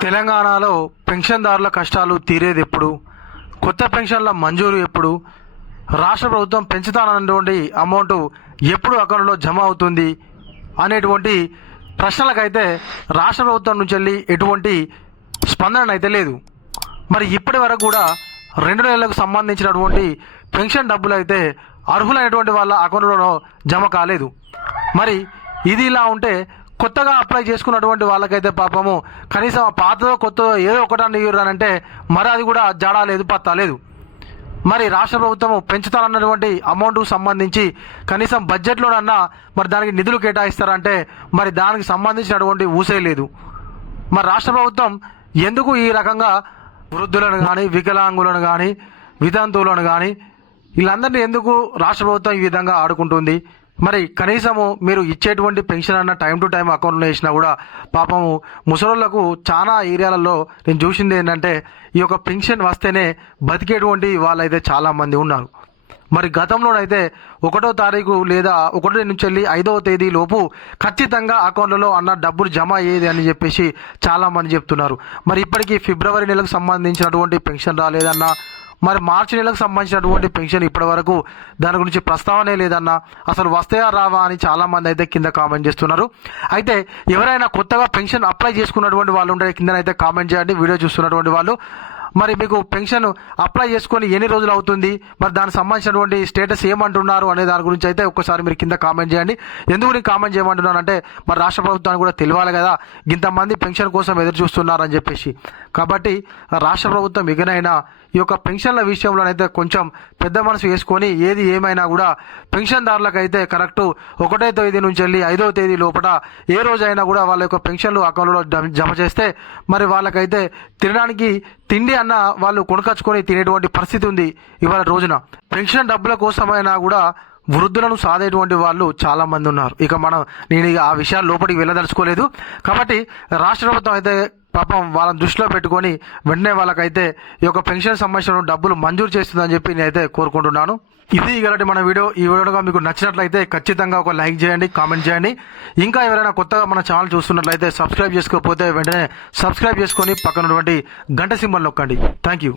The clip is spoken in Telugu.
తెలంగాణలో పెన్షన్దారుల కష్టాలు తీరేది ఎప్పుడు? కొత్త పెన్షన్ల మంజూరు ఎప్పుడు? రాష్ట్ర ప్రభుత్వం పెంచుతానన్నటువంటి అమౌంట్ ఎప్పుడు అకౌంట్లో జమ అవుతుంది అనేటువంటి ప్రశ్నలకైతే రాష్ట్ర ప్రభుత్వం నుంచి వెళ్ళి ఎటువంటి స్పందన అయితే లేదు. మరి ఇప్పటి వరకు కూడా 2 నెలలకు సంబంధించినటువంటి పెన్షన్ డబ్బులు అయితే అర్హులైనటువంటి వాళ్ళ అకౌంట్లో జమ కాలేదు. మరి ఇది ఇలా ఉంటే కొత్తగా అప్లై చేసుకున్నటువంటి వాళ్ళకైతే పాపము కనీసం పాతదో కొత్తదో ఏదో ఒకటాన్ని ఇవ్వరానంటే మరి అది కూడా జాడా లేదు, పత్తా లేదు. మరి రాష్ట్ర ప్రభుత్వం పెంచుతానన్నటువంటి అమౌంట్కు సంబంధించి కనీసం బడ్జెట్లోనన్నా మరి దానికి నిధులు కేటాయిస్తారంటే మరి దానికి సంబంధించినటువంటి ఊసే లేదు. మరి రాష్ట్ర ప్రభుత్వం ఎందుకు ఈ రకంగా వృద్ధులను కానీ, వికలాంగులను కానీ, వితంతువులను కానీ వీళ్ళందరినీ ఎందుకు రాష్ట్ర ప్రభుత్వం ఈ విధంగా ఆడుకుంటుంది? మరి కనీసము మీరు ఇచ్చేటువంటి పెన్షన్ అన్న టైం టు టైం అకౌంట్లో వేసినా కూడా పాపము ముసలోళ్లకు చాలా ఏరియాలలో నేను చూసింది ఏంటంటే ఈ యొక్క పెన్షన్ వస్తేనే బతికేటువంటి వాళ్ళైతే చాలామంది ఉన్నారు. మరి గతంలోనైతే 1వ తారీఖు లేదా 1 నుంచి వెళ్ళి 5వ తేదీ లోపు ఖచ్చితంగా అకౌంట్లలో అన్న డబ్బులు జమ అయ్యేది అని చెప్పేసి చాలామంది చెప్తున్నారు. మరి ఇప్పటికీ ఫిబ్రవరి నెలకు సంబంధించినటువంటి పెన్షన్ రాలేదన్నా, మరి మార్చి నెలకు సంబంధించినటువంటి పెన్షన్ ఇప్పటి వరకు దాని గురించి ప్రస్తావనే లేదన్నా, అసలు వస్తాయా రావా అని చాలామంది అయితే కింద కామెంట్ చేస్తున్నారు. అయితే ఎవరైనా కొత్తగా పెన్షన్ అప్లై చేసుకున్నటువంటి వాళ్ళు ఉంటే కిందనైతే కామెంట్ చేయండి. వీడియో చూస్తున్నటువంటి వాళ్ళు మరి మీకు పెన్షన్ అప్లై చేసుకొని ఎన్ని రోజులు అవుతుంది, మరి దానికి సంబంధించినటువంటి స్టేటస్ ఏమంటున్నారు అనే దాని గురించి అయితే ఒక్కసారి మీరు కింద కామెంట్ చేయండి. ఎందుకు నేను కామెంట్ చేయమంటున్నానంటే మరి రాష్ట్ర ప్రభుత్వానికి కూడా తెలియాలి కదా ఇంతమంది పెన్షన్ కోసం ఎదురు చూస్తున్నారని చెప్పేసి. కాబట్టి రాష్ట్ర ప్రభుత్వం ఇకనైనా ఈ యొక్క పెన్షన్ల విషయంలోనైతే కొంచెం పెద్ద మనసు వేసుకొని ఏది ఏమైనా కూడా పెన్షన్దారులకైతే కరెక్టు 1వ తేదీ నుంచి వెళ్ళి 5వ తేదీ లోపల ఏ రోజైనా కూడా వాళ్ళ యొక్క పెన్షన్లు అకౌంట్లో జమ చేస్తే మరి వాళ్ళకైతే తినడానికి తిండి అన్న వాళ్ళు కొనుకొచ్చుకొని తినేటువంటి పరిస్థితి ఉంది ఇవాళ రోజున. పెన్షన్ డబ్బుల కోసమైనా కూడా వృద్ధులను సాధేటువంటి వాళ్ళు చాలా మంది ఉన్నారు. ఇక నేను ఆ విషయాలు లోపలికి వెళ్ళదలుచుకోలేదు. కాబట్టి రాష్ట్ర ప్రభుత్వం అయితే పాపం వాళ్ళని దృష్టిలో పెట్టుకొని వెంటనే వాళ్ళకైతే ఈ యొక్క పెన్షన్ సంబంధించిన డబ్బులు మంజూరు చేస్తుందని చెప్పి నేనైతే కోరుకుంటున్నాను. ఇది ఇలాంటి మన వీడియో. ఈ వీడియోగా మీకు నచ్చినట్లయితే ఖచ్చితంగా ఒక లైక్ చేయండి, కామెంట్ చేయండి. ఇంకా ఎవరైనా కొత్తగా మన ఛానల్ చూస్తున్నట్లయితే సబ్స్క్రైబ్ చేసుకోకపోతే వెంటనే సబ్స్క్రైబ్ చేసుకొని పక్కన ఉన్నటువంటి గంట సింబల్ నొక్కండి. Thank you.